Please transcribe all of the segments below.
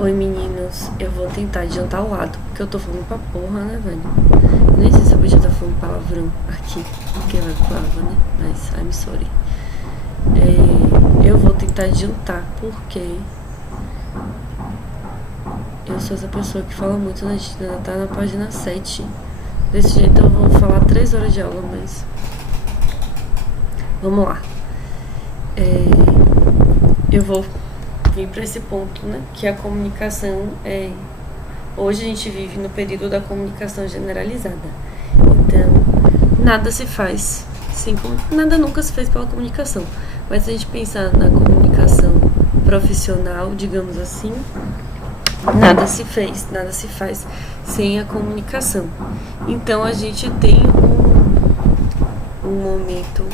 Oi meninos, eu vou tentar adiantar o lado, porque eu tô falando pra porra, né, velho? Nem sei se eu podia estar falando palavrão aqui, porque vai palavra, né? Mas I'm sorry. Eu vou tentar adiantar, porque eu sou essa pessoa que fala muito, né? A gente ainda tá na página 7. Desse jeito eu vou falar 3 horas de aula, mas vamos lá. Eu vou vir para esse ponto, né? Que a comunicação é... Hoje a gente vive no período da comunicação generalizada. Então, nada se faz nada nunca se fez pela comunicação. Mas se a gente pensar na comunicação profissional, digamos assim, nada se faz sem a comunicação. Então a gente tem um momento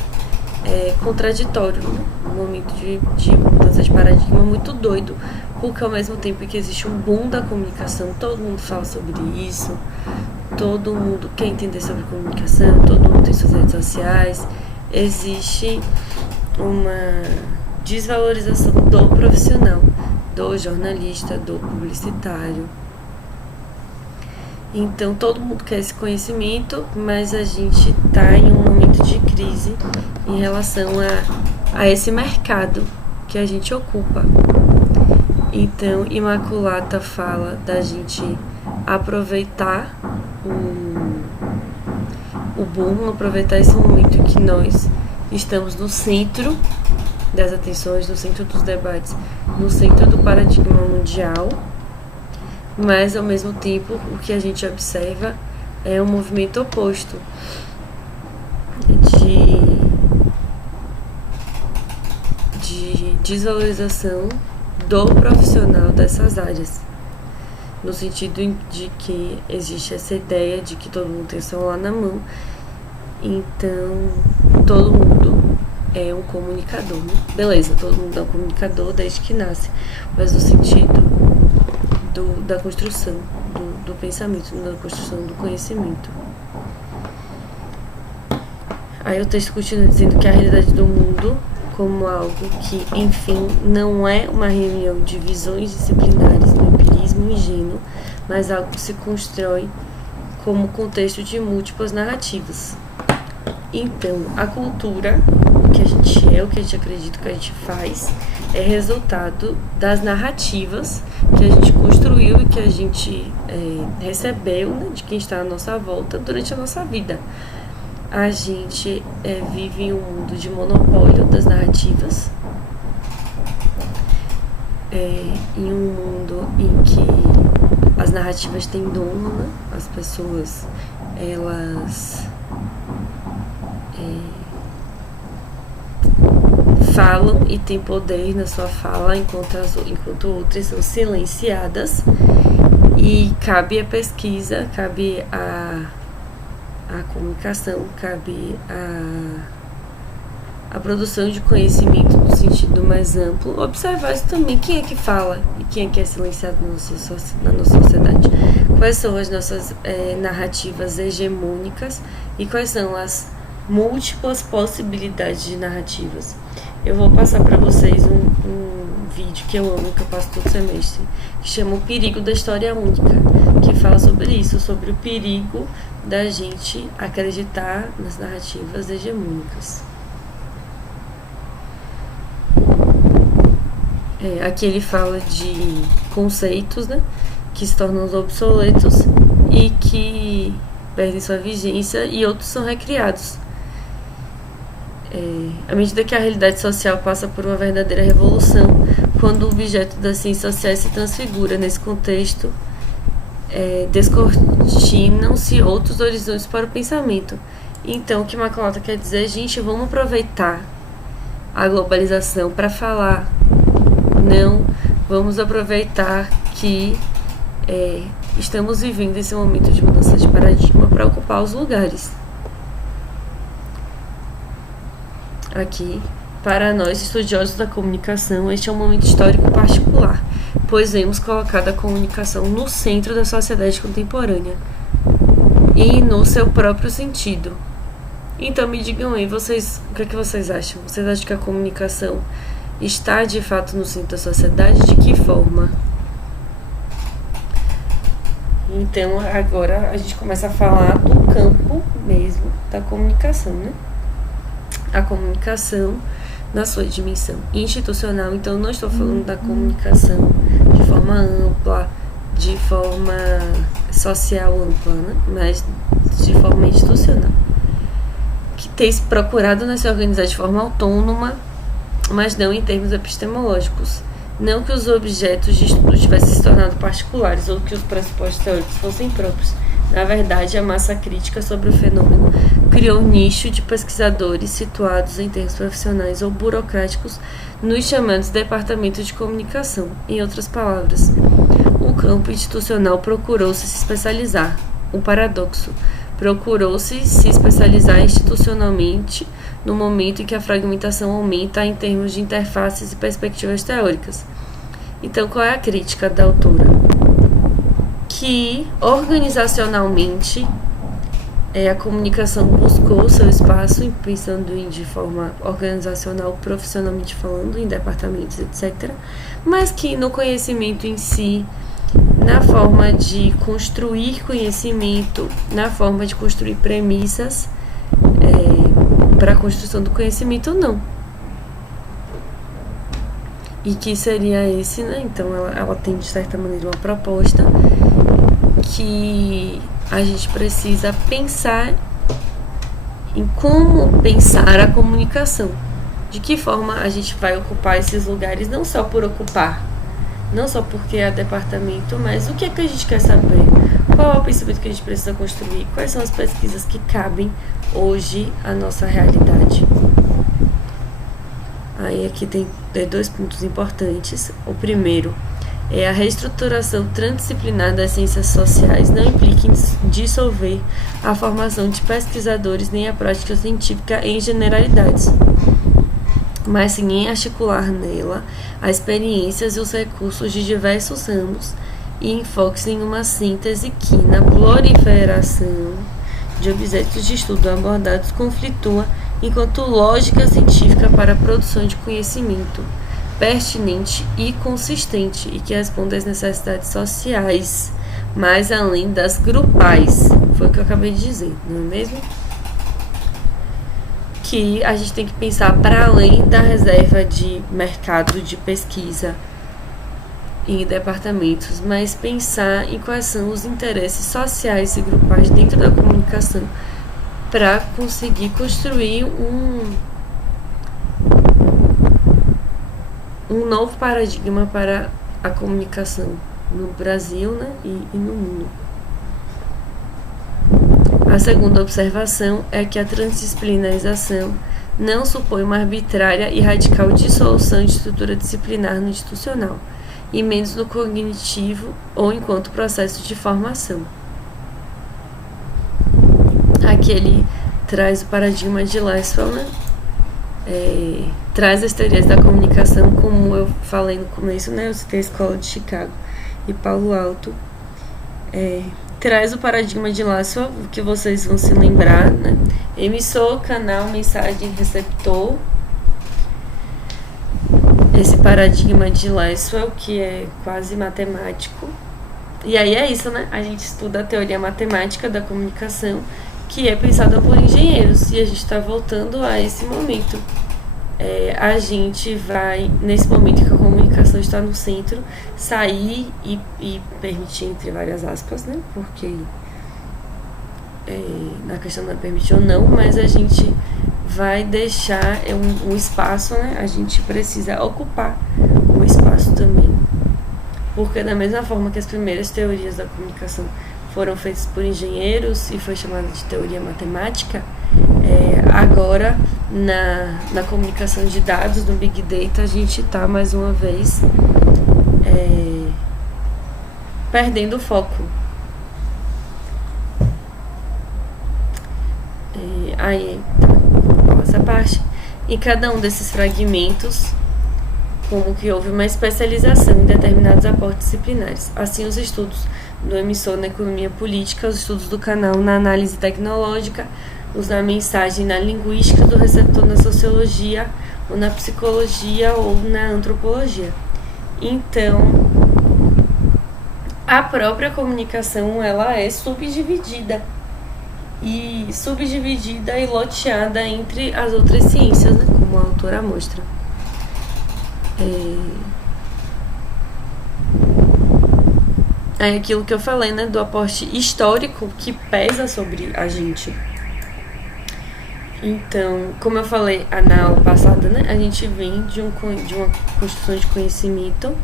contraditório, né? Um momento de mudança de paradigma muito doido, porque ao mesmo tempo que existe um boom da comunicação, todo mundo fala sobre isso, todo mundo quer entender sobre comunicação, todo mundo tem suas redes sociais, existe uma desvalorização do profissional, do jornalista, do publicitário. Então todo mundo quer esse conhecimento, mas a gente está em um momento de crise em relação a esse mercado que a gente ocupa. Então Imaculata fala da gente aproveitar o boom, aproveitar esse momento que nós estamos no centro das atenções, no centro dos debates, no centro do paradigma mundial, mas ao mesmo tempo o que a gente observa é um movimento oposto de desvalorização do profissional dessas áreas, no sentido de que existe essa ideia de que todo mundo tem o celular na mão, então todo mundo é um comunicador, né? Beleza, todo mundo é um comunicador desde que nasce, mas no sentido da construção do pensamento, da construção do conhecimento. Aí o texto continua dizendo que a realidade do mundo, como algo que, enfim, não é uma reunião de visões disciplinares do empirismo ingênuo, mas algo que se constrói como contexto de múltiplas narrativas. Então, a cultura, o que a gente é, o que a gente acredita, o que a gente faz, é resultado das narrativas que a gente construiu e que a gente recebeu, né, de quem está à nossa volta durante a nossa vida. A gente vive em um mundo de monopólio das narrativas, em um mundo em que as narrativas têm dono, né? As pessoas, elas falam e têm poder na sua fala, enquanto outras são silenciadas, e cabe a pesquisa, cabe a comunicação, cabe a produção de conhecimento no sentido mais amplo, observar isso também, quem é que fala e quem é que é silenciado na nossa sociedade, quais são as nossas narrativas hegemônicas e quais são as múltiplas possibilidades de narrativas. Eu vou passar para vocês um vídeo que eu amo, que eu passo todo semestre, que chama O Perigo da História Única, que fala sobre isso, sobre o perigo da gente acreditar nas narrativas hegemônicas. Aqui ele fala de conceitos, né, que se tornam obsoletos e que perdem sua vigência, e outros são recriados. À medida que a realidade social passa por uma verdadeira revolução, quando o objeto das ciências sociais se transfigura nesse contexto, descortinam-se outros horizontes para o pensamento. Então, o que Imaculata quer dizer, gente, vamos aproveitar a globalização para falar. Não, vamos aproveitar que estamos vivendo esse momento de mudança de paradigma para ocupar os lugares. Aqui, para nós, estudiosos da comunicação, este é um momento histórico particular, pois vemos colocado a comunicação no centro da sociedade contemporânea e no seu próprio sentido. Então me digam aí, vocês, o que é que vocês acham? Vocês acham que a comunicação está de fato no centro da sociedade? De que forma? Então, agora a gente começa a falar do campo mesmo da comunicação, né? A comunicação na sua dimensão institucional. Então, não estou falando da comunicação de forma ampla, de forma social ampla, né? Mas de forma institucional. Que tem se procurado, né, se organizar de forma autônoma, mas não em termos epistemológicos. Não que os objetos de estudo tivessem se tornado particulares ou que os pressupostos teóricos fossem próprios. Na verdade, a massa crítica sobre o fenômeno criou um nicho de pesquisadores situados em termos profissionais ou burocráticos nos chamados departamentos de comunicação. Em outras palavras, o campo institucional procurou-se se especializar. Um paradoxo. Procurou-se se especializar institucionalmente no momento em que a fragmentação aumenta em termos de interfaces e perspectivas teóricas. Então, qual é a crítica da autora? Que, organizacionalmente, a comunicação buscou seu espaço, pensando de forma organizacional, profissionalmente falando, em departamentos, etc., mas que no conhecimento em si, na forma de construir conhecimento, na forma de construir premissas para a construção do conhecimento, não. E que seria esse, né? Então ela tem, de certa maneira, uma proposta que a gente precisa pensar em como pensar a comunicação. De que forma a gente vai ocupar esses lugares, não só por ocupar, não só porque é departamento, mas o que é que a gente quer saber? Qual é o pensamento que a gente precisa construir? Quais são as pesquisas que cabem hoje à nossa realidade? Aí aqui tem 2 pontos importantes. O primeiro é a reestruturação transdisciplinar das ciências sociais não implica em dissolver a formação de pesquisadores nem a prática científica em generalidades, mas sim em articular nela as experiências e os recursos de diversos ramos e enfoques em uma síntese que, na proliferação de objetos de estudo abordados, conflitua enquanto lógica científica para a produção de conhecimento pertinente e consistente e que responde às necessidades sociais, mais além das grupais. Foi o que eu acabei de dizer, não é mesmo? Que a gente tem que pensar para além da reserva de mercado de pesquisa em departamentos, mas pensar em quais são os interesses sociais e grupais dentro da comunicação para conseguir construir um novo paradigma para a comunicação no Brasil, né, e no mundo. A segunda observação é que a transdisciplinarização não supõe uma arbitrária e radical dissolução de estrutura disciplinar no institucional, e menos no cognitivo ou enquanto processo de formação. Aqui ele traz o paradigma de Lasswell, né? Traz as teorias da comunicação, como eu falei no começo, né? Eu citei a Escola de Chicago e Palo Alto. Traz o paradigma de Lasswell, que vocês vão se lembrar, né? Emissor, canal, mensagem, receptor. Esse paradigma de Lasswell, que é quase matemático. E aí é isso, né? A gente estuda a teoria matemática da comunicação, que é pensada por engenheiros, e a gente está voltando a esse momento. A gente vai, nesse momento que a comunicação está no centro, sair e permitir, entre várias aspas, né? Porque na questão da permitir ou não, mas a gente vai deixar um espaço, né? A gente precisa ocupar o espaço também. Porque da mesma forma que as primeiras teorias da comunicação foram feitas por engenheiros e foi chamada de teoria matemática, agora na comunicação de dados, no Big Data, a gente está mais uma vez perdendo o foco. Aí, essa parte, em cada um desses fragmentos, como que houve uma especialização em determinados aportes disciplinares. Assim, os estudos do emissor na economia política, os estudos do canal na análise tecnológica, os da mensagem na linguística, do receptor na sociologia, ou na psicologia, ou na antropologia. Então, a própria comunicação, ela é subdividida e loteada entre as outras ciências, né, como a autora mostra. É aquilo que eu falei, né, do aporte histórico que pesa sobre a gente. Então, como eu falei na aula passada, né, a gente vem de uma construção de conhecimento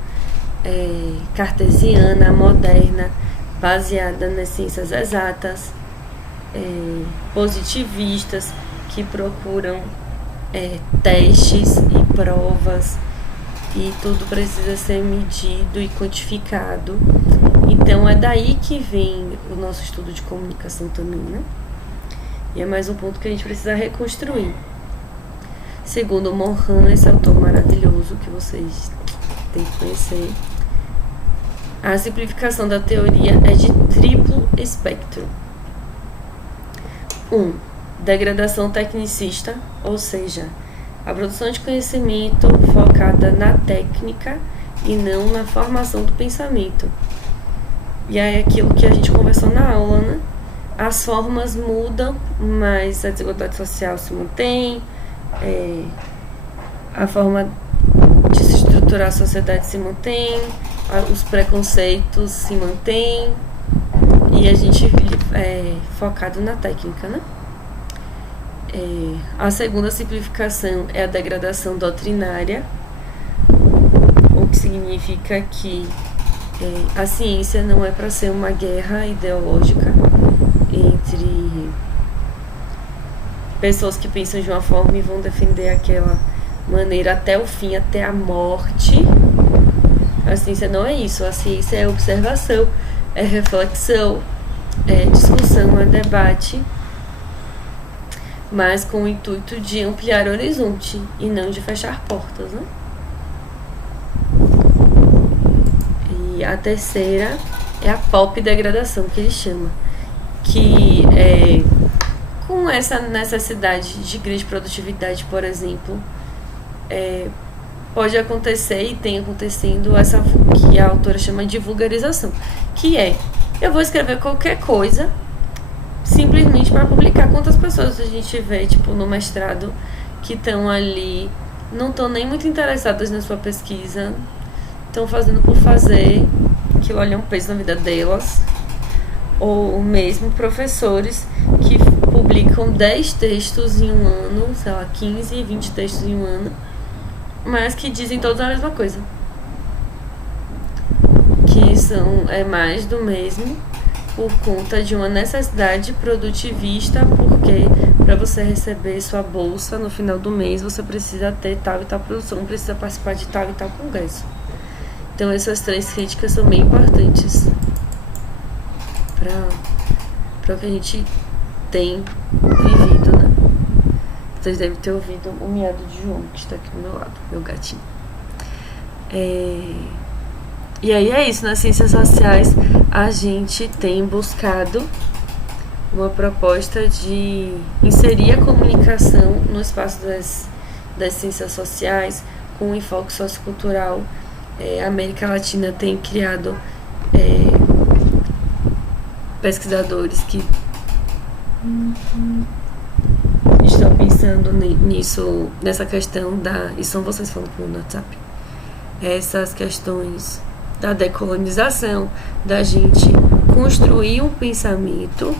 cartesiana, moderna, baseada nas ciências exatas, positivistas, que procuram testes e provas, e tudo precisa ser medido e quantificado. Então é daí que vem o nosso estudo de comunicação também, né? E é mais um ponto que a gente precisa reconstruir. Segundo Mohan, esse autor maravilhoso que vocês têm que conhecer, a simplificação da teoria é de triplo espectro. 1. Degradação tecnicista, ou seja, a produção de conhecimento focada na técnica e não na formação do pensamento. E aí aquilo que a gente conversou na aula, né? As formas mudam, mas a desigualdade social se mantém, a forma de se estruturar a sociedade se mantém, os preconceitos se mantêm, e a gente focado na técnica, né? A segunda simplificação é a degradação doutrinária, o que significa que a ciência não é para ser uma guerra ideológica entre pessoas que pensam de uma forma e vão defender aquela maneira até o fim, até a morte. A ciência não é isso. A ciência é observação, é reflexão, é discussão, é debate, mas com o intuito de ampliar o horizonte e não de fechar portas, né? E a terceira é a pop degradação, que ele chama, que com essa necessidade de grande produtividade, por exemplo, pode acontecer e tem acontecendo essa que a autora chama de vulgarização, que eu vou escrever qualquer coisa simplesmente para publicar. Quantas pessoas a gente vê, tipo, no mestrado, que estão ali, não estão nem muito interessadas na sua pesquisa, estão fazendo por fazer, aquilo ali é um peso na vida delas, ou mesmo professores que publicam 10 textos em um ano, sei lá, 15, 20 textos em um ano, mas que dizem todos a mesma coisa, que são mais do mesmo, por conta de uma necessidade produtivista, porque para você receber sua bolsa no final do mês, você precisa ter tal e tal produção, precisa participar de tal e tal congresso. Então essas 3 críticas são bem importantes para o que a gente tem vivido, né? Vocês devem ter ouvido o miado de João, que está aqui do meu lado, meu gatinho. E aí é isso, nas ciências sociais a gente tem buscado uma proposta de inserir a comunicação no espaço das ciências sociais, com um enfoque sociocultural. A América Latina tem criado pesquisadores que estão pensando nisso, nessa questão isso são vocês falando no WhatsApp, essas questões da decolonização, da gente construir um pensamento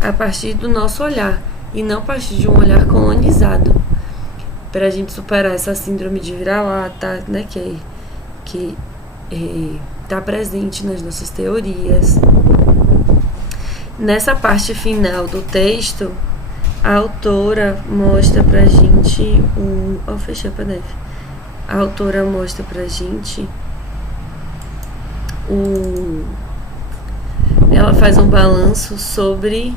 a partir do nosso olhar e não a partir de um olhar colonizado, para a gente superar essa síndrome de vira-lata, né, que está presente nas nossas teorias. Nessa parte final do texto, a autora mostra pra gente fechei a PDF. A autora mostra pra gente ela faz um balanço sobre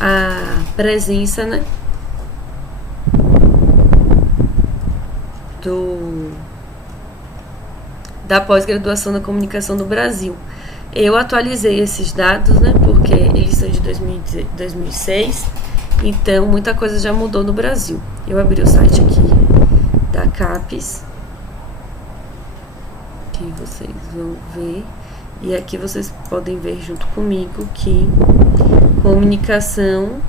a presença, né, da pós-graduação na comunicação no Brasil. Eu atualizei esses dados, né, porque eles são de 2006, então muita coisa já mudou no Brasil. Eu abri o site aqui da CAPES, que vocês vão ver. E aqui vocês podem ver junto comigo que comunicação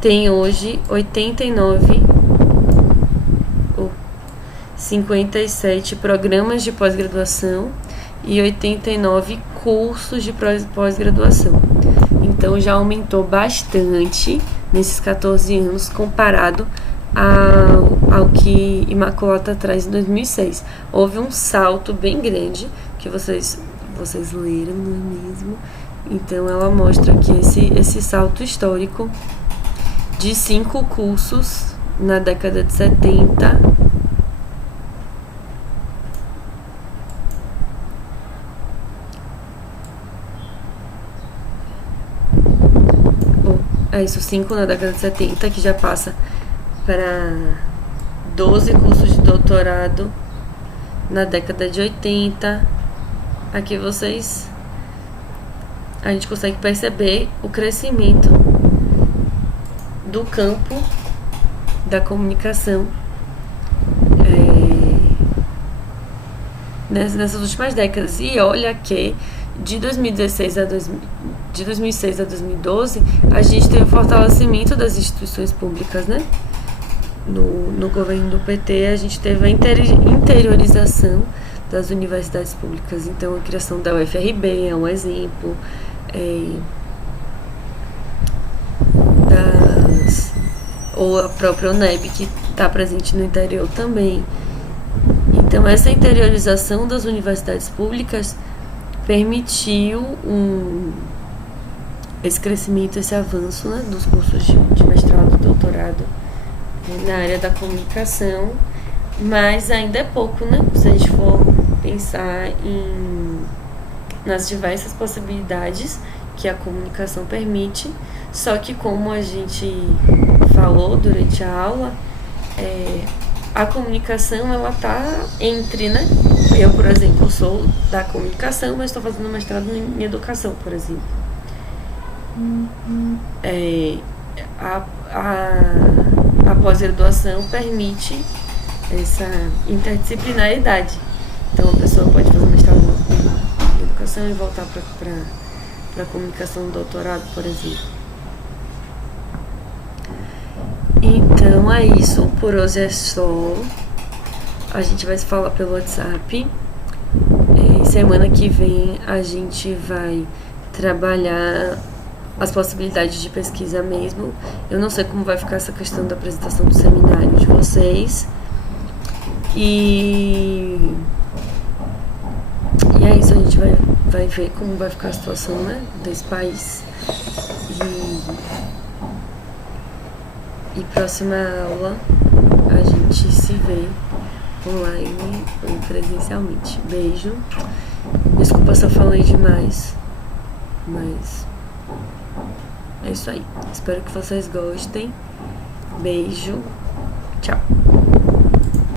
tem hoje 57 programas de pós-graduação e 89 cursos de pós-graduação. Então já aumentou bastante nesses 14 anos comparado ao que Imaculata traz em 2006. Houve um salto bem grande que vocês leram, não é mesmo? Então ela mostra que esse salto histórico de 5 cursos na década de 70 isso, 5 na década de 70, que já passa para 12 cursos de doutorado na década de 80. Aqui a gente consegue perceber o crescimento do campo da comunicação nessas últimas décadas. E olha que de 2006 a 2012 a gente teve o fortalecimento das instituições públicas, né? No governo do PT a gente teve a interiorização das universidades públicas. Então a criação da UFRB é um exemplo, ou a própria UNEB, que está presente no interior também. Então essa interiorização das universidades públicas permitiu esse crescimento, esse avanço, né, dos cursos de mestrado e doutorado na área da comunicação, mas ainda é pouco, né? Se a gente for pensar nas diversas possibilidades que a comunicação permite, só que como a gente falou durante a aula, a comunicação ela tá entre, né? Eu, por exemplo, sou da comunicação, mas estou fazendo mestrado em educação, por exemplo. A pós-graduação permite essa interdisciplinaridade. Então a pessoa pode fazer mestrado em educação e voltar para a comunicação do doutorado, por exemplo. Então é isso, por hoje é só. A gente vai se falar pelo WhatsApp. Semana que vem a gente vai trabalhar as possibilidades de pesquisa mesmo. Eu não sei como vai ficar essa questão da apresentação do seminário de vocês. E é isso, a gente vai ver como vai ficar a situação, né, desse país. E próxima aula a gente se vê online ou presencialmente. Beijo. Desculpa se eu falei demais, mas é isso aí. Espero que vocês gostem. Beijo. Tchau.